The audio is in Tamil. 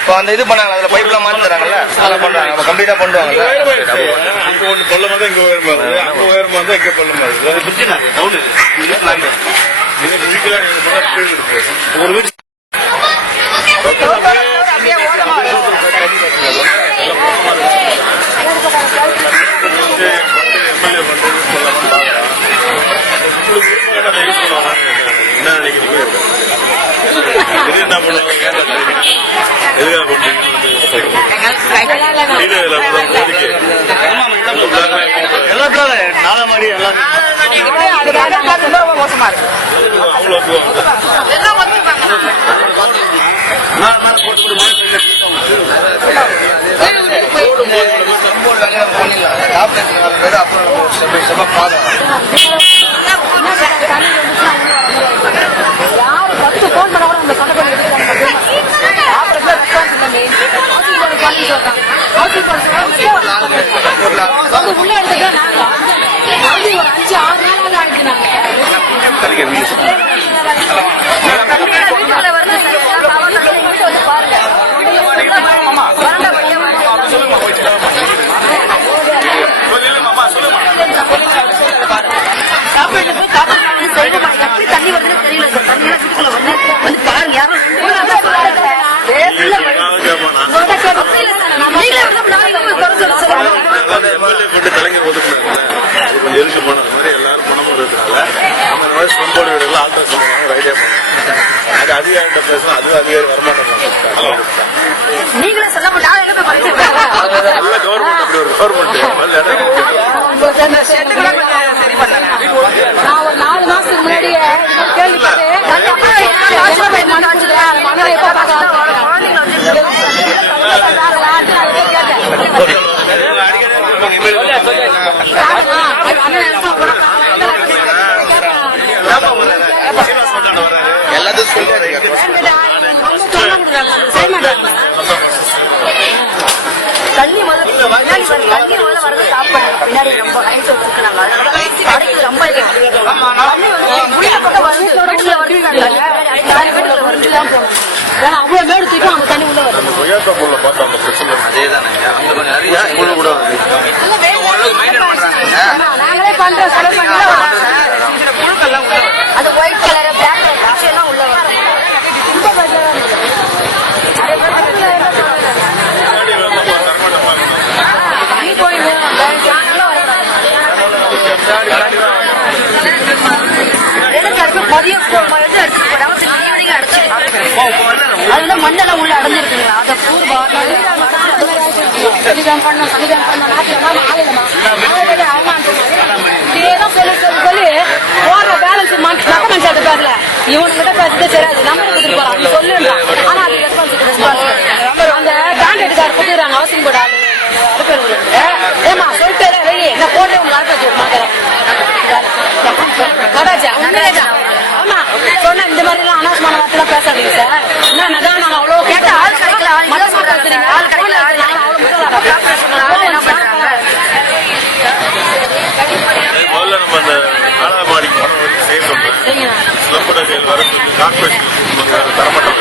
இப்போ அந்த இது பண்ணாங்க, அதுல பைப்லாம் மாற்றி தராங்கல்ல, அதை பண்றாங்க, நம்ம கம்ப்ளீட்டா பண்ணுவாங்கல்ல. அங்க ஒன்று பள்ளமா தான் இங்க உயரமா இருக்குது, அங்க உயரமா தான் இங்க பள்ளமா இருக்குது. ஒரு வீடு என்ன நினைக்கிறீங்க? என்ன பண்ணுவாங்க? எதுக்காக மோசமா இருக்கு. யாரு 10 போன் பண்ண கூட அந்த சட்டப்படி உள்ள எடுத்துக்க நாங்க ஒரு 5-6 நாள் ஆயிடுச்சு. எப்படி தண்ணி வருதுன்னு தெரியல சார். தண்ணியெல்லாம் வீட்டுக்குள்ள வந்து பாருங்க. யாரும் தலைஞர் ஒதுக்குனாங்கல்ல, அது கொஞ்சம் எழுச்சி போன மாதிரி எல்லாரும் பணம் இருக்கிறதுனால அந்த மாதிரி சொந்தோட வீடுகள் ஆல்ட்ரா சொல்லுவாங்க, ஒரு ஐடியா பண்ணுவாங்க. அது அதிகாரிகிட்ட பேசணும், அது அதிகாரி வரமாட்டாங்க. நீங்களே சொல்ல கவர்மெண்ட் அப்படி ஒரு கவர்மெண்ட் நான் ஒரு 4 மாசத்துக்கு முன்னாடியே கேள்விப்பட்டு எல்லாத்தையும் சொல்லி தண்ணி முதல்ல வரது சாப்பிடுங்க. பின்னாடி ரொம்ப ஹைட் வச்சிருக்காங்க, அதனால ரொம்ப அவ்வளவு மேடு தூக்கி அந்த தண்ணி உள்ள வரும். நாங்களே பண்றோம், செலவு அந்த ஒயிட் கலர் பிளாக் கலர் காசு எல்லாம் உள்ள வரும். அதுதான் மண்ணெல்லாம் உள்ள அடைஞ்சிருக்குங்க. அதை சொல்லி போடுற பேலன்ஸ் மக்க மனுஷாத பேர்ல இவனுக்கிட்ட பேசுறது தெரியாது. நம்பர் கொடுத்துட்டு போறான், நீ சொல்லுங்க. ஆனா அது அந்த கான்ட்ராக்ட் கார்டு கொடுத்துறாங்க, ஹவுசிங் போர்டு ஏமா சொல்லிட்டு என்ன போட்டு உங்க ஆட்டோ மாக்கிறேன். ஆமா சொன்ன இந்த மாதிரி எல்லாம் அனாவசியமான வார்த்தை பேசாதீங்க சார். என்னதான் நாங்க அவ்வளவு கேட்ட ஆள் கிடைக்கல, ஆள் கிடைக்கல. முதல்ல நம்ம அந்த நாலாவது மாடிக்கு பணம் வச்சு செய்ய சொல்றேன். சிலம்பட செயல் வர தரமாட்டோம்.